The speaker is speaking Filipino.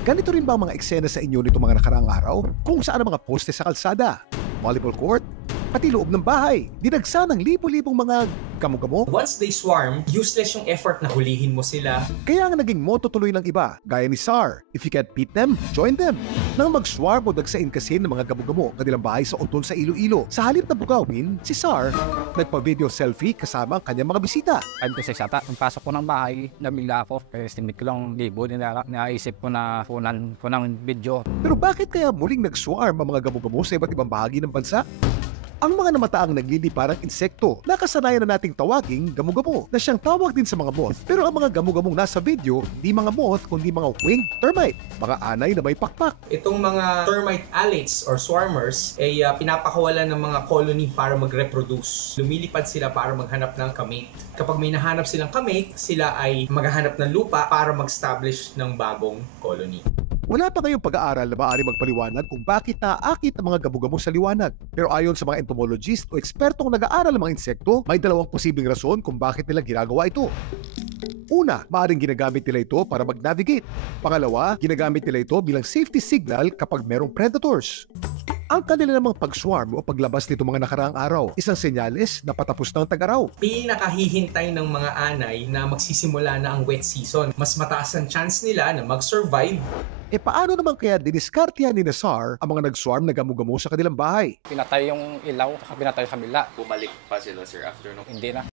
Ganito rin ba ang mga eksena sa inyo nito mga nakaraang araw? Kung saan ang mga poste sa kalsada, volleyball court, pati loob ng bahay, dinagsa ng libo-libong mga gamo-gamo. Once they swarm, useless yung effort na hulihin mo sila. Kaya ang naging motto tuloy ng iba, gaya ni SAR, if you can't beat them, join them. Nang mag-swarm o dagsain kasi ng mga gamo-gamo kanilang bahay sa Oton sa Iloilo, sa halip na bugawin, si SAR nagpa-video selfie kasama ang kanyang mga bisita. Ayun kasi sata, nung pasok ko ng bahay, nabigla ako. Kaya estimate ko lang libo, naisip ko na punan ng video. Pero bakit kaya muling nag-swarm ang mga gamo-gamo sa iba't ibang bahagi ng bansa? Ang mga namataang nagliliparang insekto, nakasanayan na nating tawaging gamo-gamo na siyang tawag din sa mga moth. Pero ang mga gamo-gamong nasa video, hindi mga moth kundi mga winged termite, mga anay na may pakpak. Itong mga termite alates or swarmers ay pinapakawalan ng mga colony para mag-reproduce. Lumilipad sila para maghanap ng kamate. Kapag may nahanap silang kamate, sila ay maghahanap ng lupa para mag-establish ng bagong colony. Wala pa ngayong pag-aaral na maaari magpaliwanag kung bakit naaakit ang mga gamo-gamo sa liwanag. Pero ayon sa mga entomologist o ekspertong nag-aaral ng mga insekto, may dalawang posibleng rason kung bakit nila ginagawa ito. Una, maaaring ginagamit nila ito para mag-navigate. Pangalawa, ginagamit nila ito bilang safety signal kapag merong predators. Ang kanila namang pag-swarm o paglabas nito mga nakaraang araw, isang senyales na patapos na ang tag-araw. Pinakahihintay ng mga anay na magsisimula na ang wet season. Mas mataas ang chance nila na mag-survive. E paano naman kaya diniskartihan ni SAR ang mga nag-swarm na gamo-gamo sa kanilang bahay? Pinatay yung ilaw, saka pinatay yung kabila. Bumalik pa sila, sir, after nung Hindi na.